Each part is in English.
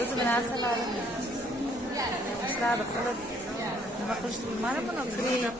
Terus binasa lagi. Selalu kalau bagus mana pun create.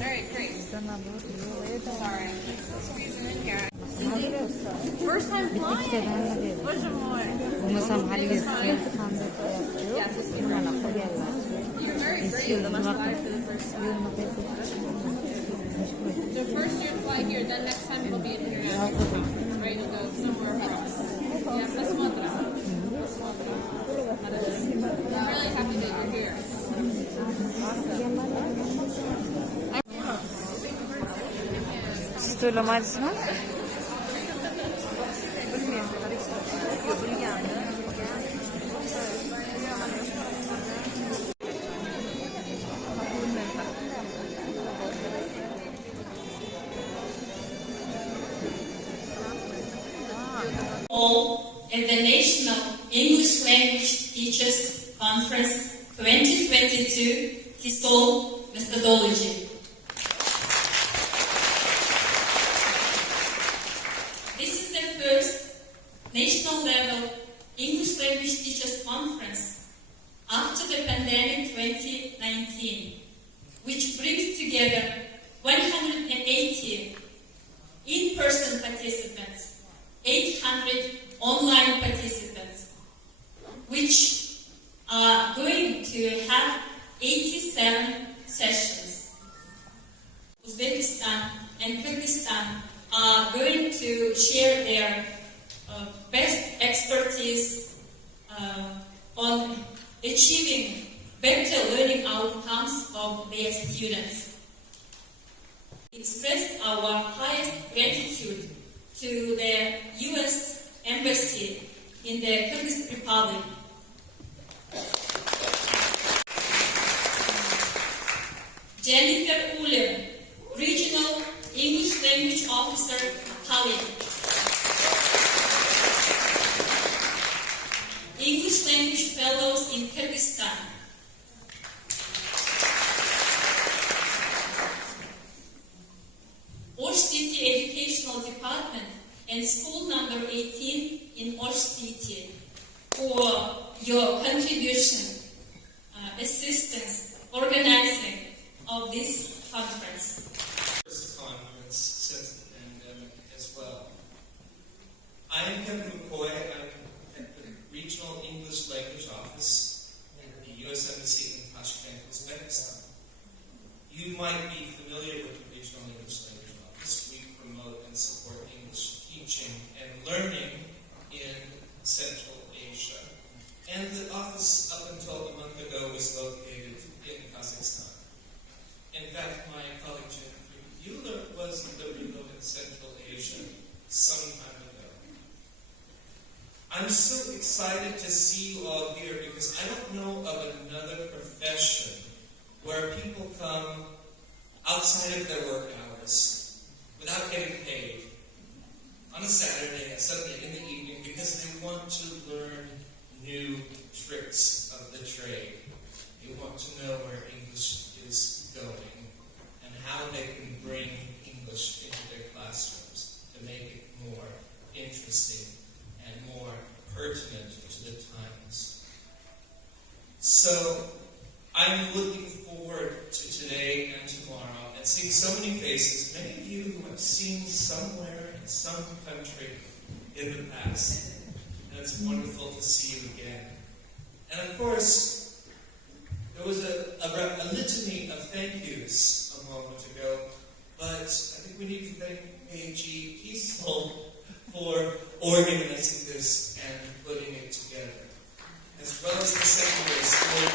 Alright, great. Sorry. Squeezing in here. First time flying? Bоже мой. Мы сам ходили. Yes, it's beautiful. You're very brave. The must fly for the first time. So first you're fly here, then next time it'll be an international conference, right? You'll go somewhere across. Yeah, посмотрим. I'm really happy that you're here. Sto lomacı mı? At the National English Language Teachers Conference 2022 TESOL methodology. This is the first national level English Language Teachers Conference after the pandemic 2019, which brings together 180 in-person participants, 800 online participants, which are going to have 87 sessions. Uzbekistan and Kyrgyzstan are going to share their best expertise on achieving better learning outcomes of their students. Express our highest gratitude to the U.S. Embassy in the Kyrgyz Republic. Jennifer Uller, Regional English Language Officer, Tallinn. English Language Fellows in Kyrgyzstan. Osh City Educational Department and School number 18 in Osh City for your contribution, assistance, organizing of this conference. First conference since the pandemic as well. I'm Kevin McCoy. I'm at the Regional English Language Office in the U.S. Embassy in Tashkent, Uzbekistan. You might be familiar with the Regional English Language Office. We promote and support English teaching and learning in Central Asia. And the office, up until a month ago, was located in Kazakhstan. In fact, my colleague Jennifer Uller was in Libreville in Central Asia some time ago. I'm so excited to see you all here because I don't know of another profession where people come outside of their work hours without getting paid on a Saturday, a Sunday, in the evening because they want to learn new tricks of the trade. They want to know where English is going and how they can bring English into their classrooms to make it more interesting and more pertinent to the times. So I'm looking forward to today and tomorrow and seeing so many faces, many of you who I've seen somewhere in some country in the past. And it's wonderful to see you again. And of course, there was a litany of thank yous a moment ago, but I think we need to thank AG Peaceful for organizing this and putting it together, as well as the secondary school.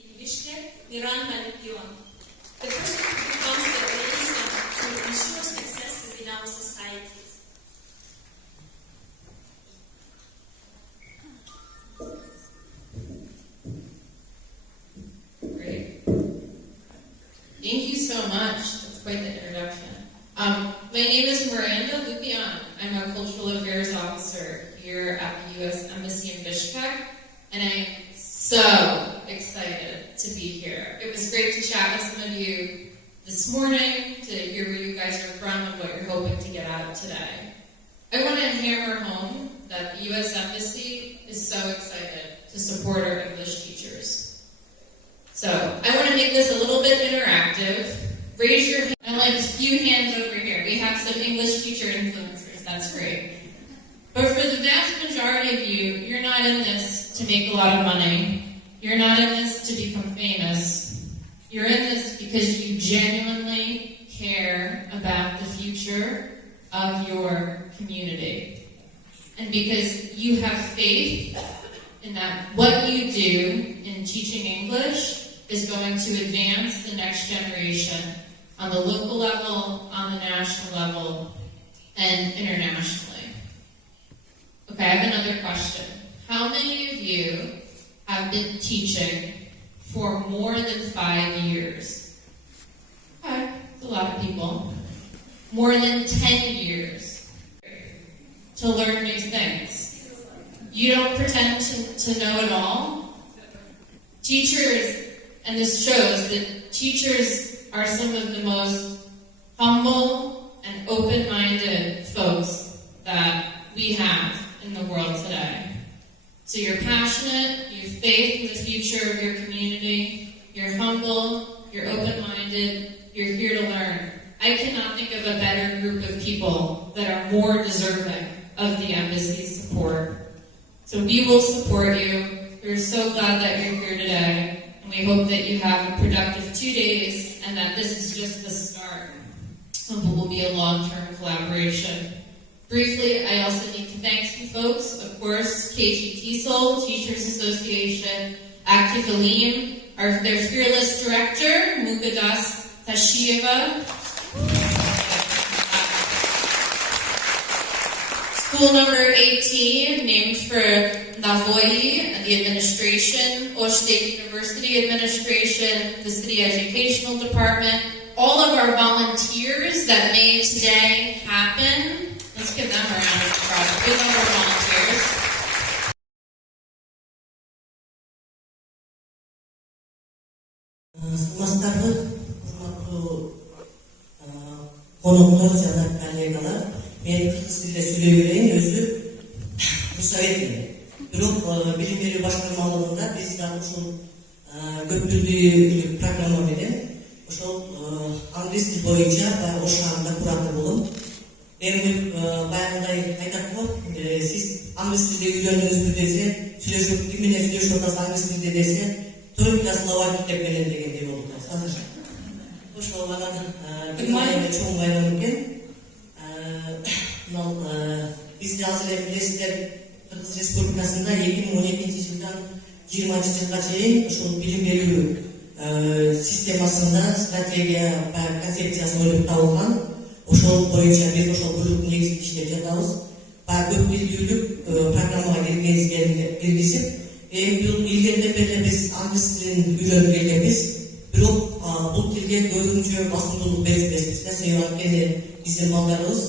In Bishkek, Iran Malikion. The person who becomes the liaison to ensure successes in our societies. Great. Thank you so much. That's quite the introduction. My name is Miranda Lupian. I'm a Cultural Affairs Officer here at the U.S. Embassy in Bishkek, and I'm so excited to be here. It was great to chat with some of you this morning, to hear where you guys are from and what you're hoping to get out of today. I want to hammer home that the U.S. Embassy is so excited to support our English teachers. So, I want to make this a little bit interactive. Raise your hand. I like a few hands over here. We have some English teacher influencers. That's great. But for the vast majority of you, you're not in this to make a lot of money. You're not in this to become famous. You're in this because you genuinely care about the future of your community. And because you have faith in that what you do in teaching English is going to advance the next generation on the local level, on the national level, and internationally. Okay, I have another question. How many of you have been teaching for more than 5 years? Okay, that's a lot of people. More than 10 years to learn new things. You don't pretend to know it all. Teachers, and this shows that teachers are some of the most humble and open-minded folks that we have in the world today. So you're passionate, you have faith in the future of your community, you're humble, you're open-minded, you're here to learn. I cannot think of a better group of people that are more deserving of the Embassy's support. So we will support you. We're so glad that you're here today, and we hope that you have a productive 2 days and that this is just the start of what will be a long-term collaboration. Briefly, I also need to thank some folks. Of course, KG Kiesel, Teachers Association, Active Halim, their fearless director, Mukadas Tashieva. School number 18, named for Navoy, the administration, Osh State University Administration, the City Educational Department, all of our volunteers that made today happen. Let's give them a round of applause. Good number of volunteers. Konuklar жана коллегалар, мен кыргыз тилинде сүйлөй берейин, өзү уруксат этмейт. Бирок билим берүү башкармалыгында биз дагы ушул көп тилдүү программа менен ошол англис тил боюнча ош шаарында куратор болом. Эми баягындай айтат го, сиз англис тилде үйрөнүңүзбү десе, сүйлөшүп, ким менен сүйлөшүп атасыз англис тилде десе, только слова мектеп менен дегендей болду. Ошол анан Германия чоң байрам экен. Бизде азыр эле билесиздер, Кыргыз Республикасында 2012-жылдан 20-жылга чейин ушул билим берүү системасында стратегия, концепциясы ойлоп табылган. Ошол боюнча биз ошол бүлүктүн негизинде иштеп жатабыз. Көп тилдүүлүк программага киргизип, эми илгертен бери биз англис тилин үйрөнүп келгенбиз. Бирок бул тилге көбүнчө басымдуулук берип эмеспиз. Себеби анткени биздин балдарыбыз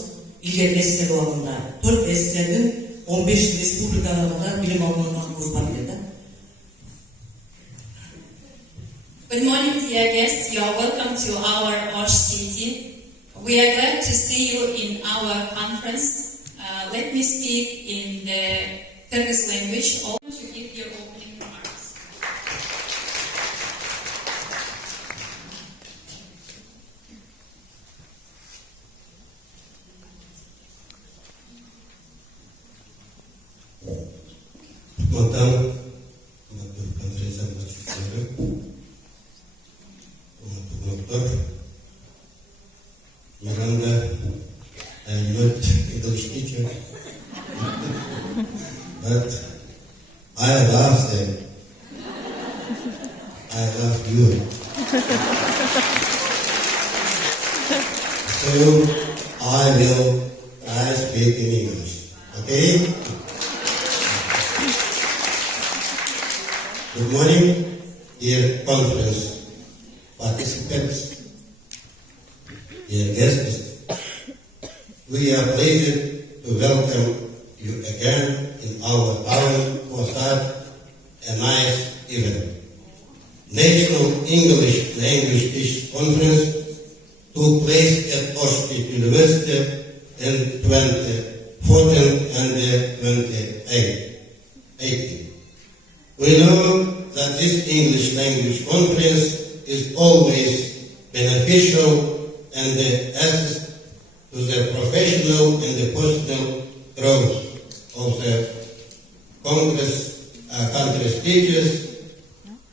илгери СССР убагында 4 СССРдин 15 республикага катар билим алган убагыбыз бар экен. Good morning, dear guests. You are welcome to our Osh city. We are glad to see you in our conference. Let me speak in the Kyrgyz language. All to give your opening remarks. Конференция Miranda, I'm not English teacher, but I love them. I love you. So I will try to speak in English. Okay? Good morning, dear conference participants, dear guests. We are pleased to welcome you again in our town for such a nice event. National English Language Teachers Conference took place at Osh State University in 2014 and 2018. We know that this English language conference is always beneficial and assists to the professional and the personal growth of the country teachers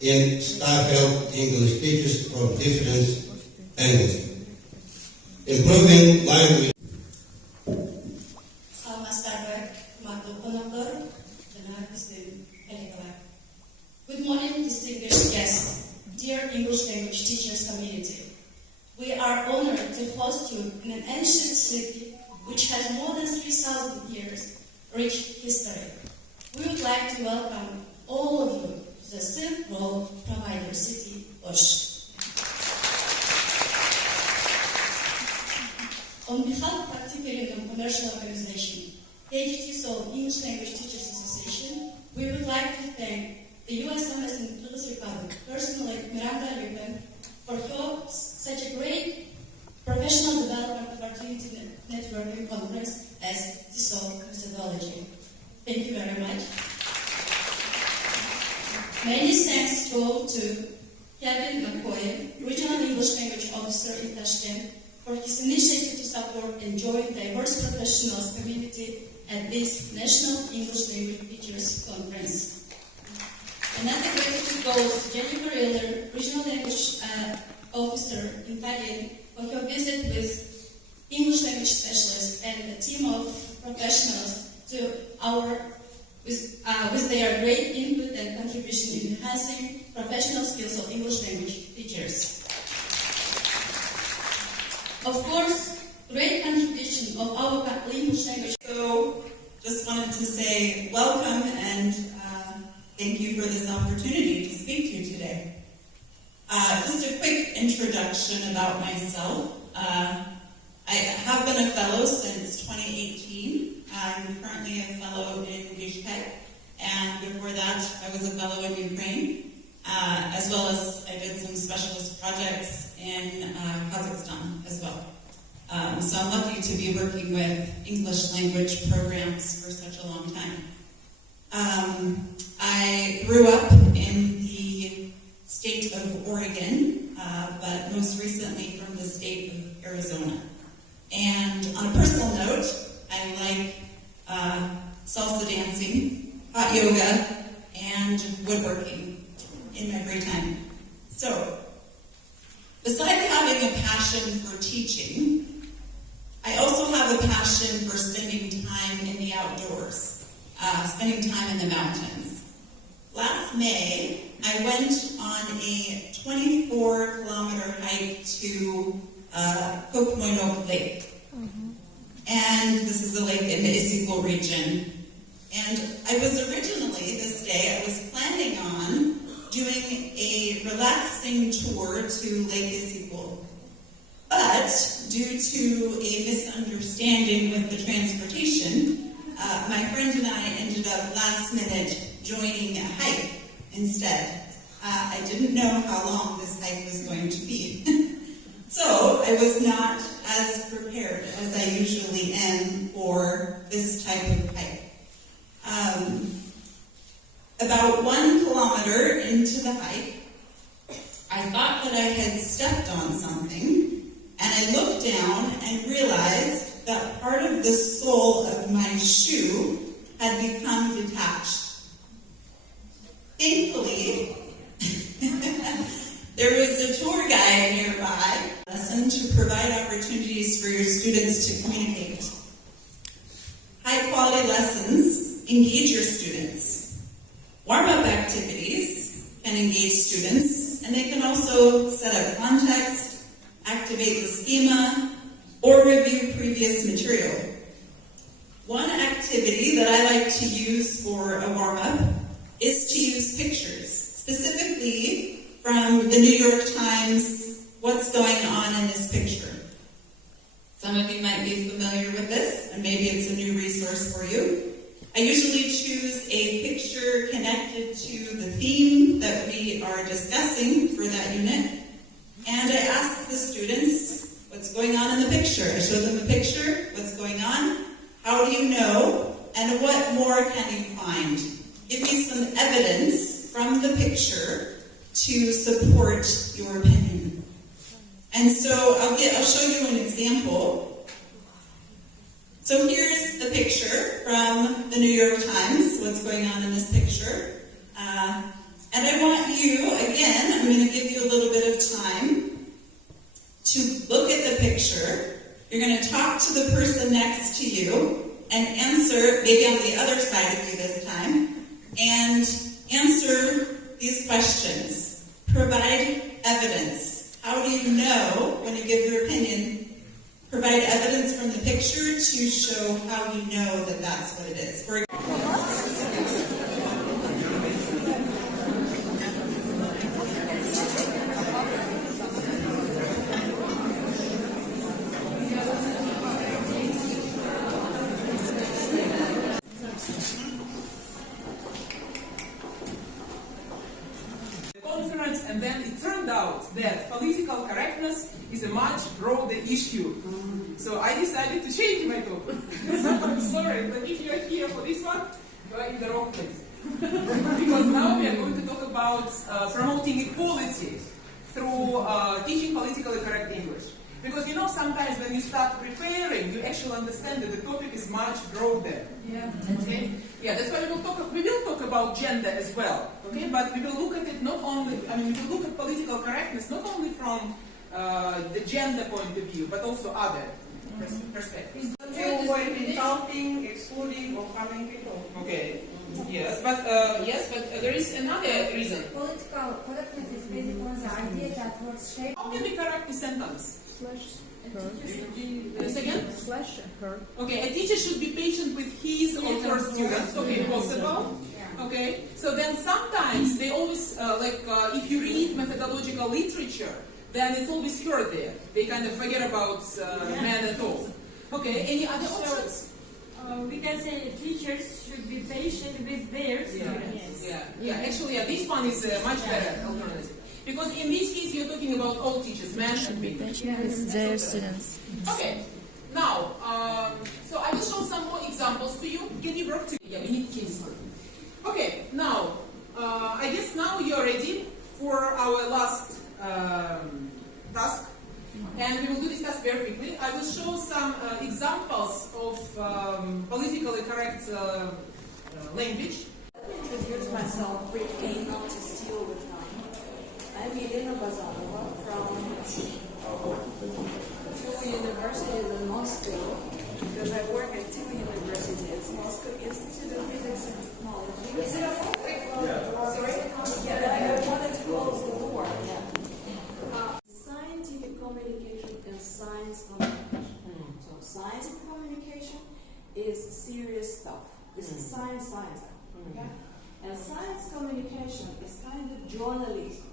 in staff help English teachers from different angles. Improving language. Good morning, distinguished guests, dear English language teachers community. We are honored to host you in an ancient city which has more than 3,000 years rich history. We would like to welcome all of you to the Silk Road Provider City, Osh. On behalf of Practical and Commercial Organization, KGT Seoul English Language Teachers Association, we would like to thank the U.S. Embassy in the Kyrgyz Republic, personally Miranda Lupin, for such a great professional development opportunity networking conference as the Seoul methodology. Thank you very much. Many thanks to Kevin McCoy, Regional English Language Officer in Tashkent, for his initiative to support and join diverse professionals community at this National English Language Teachers Conference. Another gratitude goes to Jennifer Euler, Regional Language Officer in Tallinn, for her visit with English language specialists and a team of professionals with their great input and contribution in enhancing professional skills of English language teachers. Of course, great contribution of our English language. So, just wanted to say welcome and thank you for this opportunity to speak to you today. Just a quick introduction about myself. I have been a fellow since 2018. I'm currently a fellow in Bishkek, and before that I was a fellow in Ukraine, as well as I did some specialist projects in Kazakhstan as well. So I'm lucky to be working with English language programs for such a long time. I grew up in the state of Oregon, but most recently from the state of Arizona. And on a personal note, I like salsa dancing, hot yoga, and woodworking in my free time. So, besides having a passion for teaching, I also have a passion for spending time in the outdoors, spending time in the mountains. Last May, I went on a 24-kilometer hike to Kokmoinok Lake. And this is a lake in the Isikul region. And I was originally, this day, I was planning on doing a relaxing tour to Lake Isikul. But due to a misunderstanding with the transportation, my friend and I ended up last minute joining a hike instead. I didn't know how long this hike was going to be. So I was not as prepared as I usually am for this type of hike. About 1 kilometer into the hike, I thought that I had stepped on something, and I looked down and realized that part of the sole of my shoe had become detached. Thankfully, there was a tour guide nearby, lesson to provide opportunities for your students to communicate. High-quality lessons engage your students. Warm-up activities can engage students, and they can also set up context, activate the schema, or review previous material. One activity that I like to use for a warm-up is to use pictures, specifically from the New York Times, what's going on in this picture. Some of you might be familiar with this, and maybe it's a new resource for you. I usually choose a picture connected to the theme that we are discussing for that unit, and I ask the students what What's going on in the picture? I show them the picture. What's going on? How do you know? And what more can you find? Give me some evidence from the picture to support your opinion. And so I'll show you an example. So here's the picture from the New York Times. What's going on in this picture? And I want you, again, I'm going to give you a little bit of time to look at the picture. You're going to talk to the person next to you and answer, maybe on the other side of you this time, and answer these questions. Provide evidence. How do you know when you give your opinion? Provide evidence from the picture to show how you know that that's what it is. For conference, and then it turned out that political correctness is a much broader issue. So I decided to change my topic. I'm sorry, but if you're here for this one, you're in the wrong place. Because now we are going to talk about promoting equality through teaching politically correct English. Because you know, sometimes when you start preparing, you actually understand that the topic is much broader. Yeah. Okay. Yeah, that's why we will talk about gender as well. Okay, but we will look at it not only. We will look at political correctness not only from the gender point of view, but also other perspectives. To avoid insulting, excluding, or harming people. Okay. Yes, but there is another reason. Political correctness is based on the idea that words shape. How can we correct the sentence? Again? Slash her. Okay, a teacher should be patient with his or her students. Okay, possible. Okay, so then sometimes they always, if you read methodological literature, then it's always her there. They kind of forget about men at all. Okay, any other options? We can say teachers should be patient with their students. Actually, this one is a much better alternative. Because in this case, you're talking about all teachers, men and women. With their students. Okay, now, so I will show some more examples to you. Can you work together? Yeah, we need to change this one. Okay, now, I guess now you're ready for our last task. And we will discuss very quickly. I will show some examples of politically correct language. Introduce myself briefly, not to steal the time. I'm Elena Bazarova from two universities in Moscow, because I work at two universities, Moscow Institute of Physics and Technology. Is it a Sorry? Yeah, I wanted to close the door. Scientific communication and science communication. So scientific communication is serious stuff. This is science. Okay? And science communication is kind of journalism.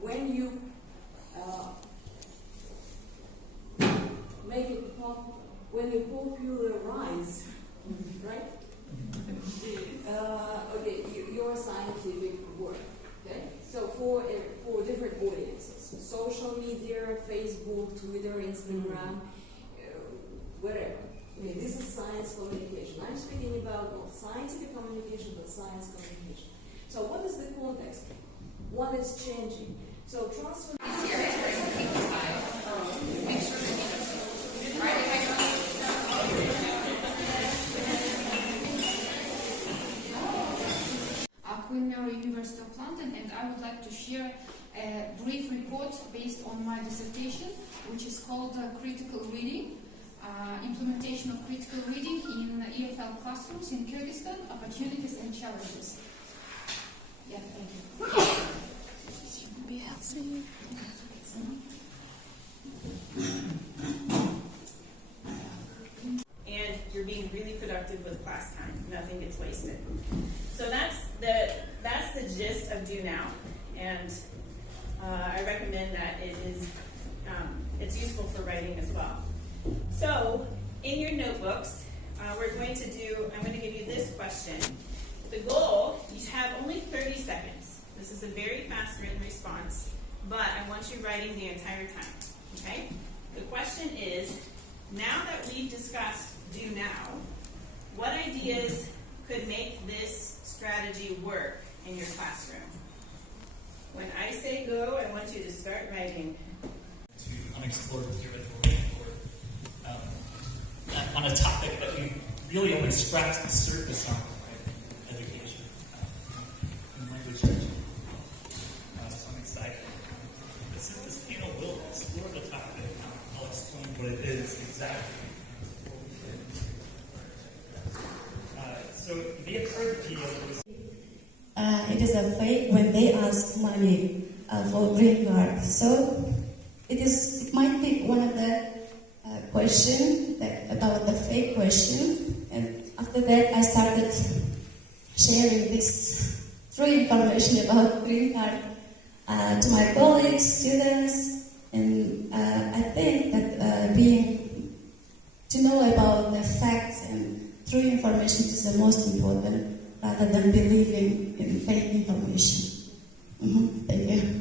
When you make it when you popularize, right? Your scientific work. Okay, so for different audiences, social media, Facebook, Twitter, Instagram, whatever. Okay, this is science communication. I'm speaking about not scientific communication, but science communication. So what is the context? One is changing. So transfer. Queen Mary University of London, and I would like to share a brief report based on my dissertation, which is called Critical Reading, Implementation of Critical Reading in EFL Classrooms in Kyrgyzstan, Opportunities and Challenges. Yeah, thank you. And you're being really productive with class time. Nothing gets wasted. So that's the gist of Do Now, and I recommend that it's useful for writing as well. So in your notebooks, I'm going to give you this question. The goal, you have only 30 seconds. This is a very fast written response, but I want you writing the entire time. Okay? The question is, now that we've discussed do now, what ideas could make this strategy work in your classroom? When I say go, I want you to start writing. To unexplored theoretical on a topic that we really only scratched the surface on, right? Education and language teaching. So I'm excited. This panel will explore the topic. I'll explain what it is exactly. So they have heard the it is a fake when they ask money for green card. So it might be one of the question about the fake question, and after that I started sharing this true information about green card to my colleagues, students, and I think that to know about the facts and true information is the most important rather than believing in fake information. Thank you.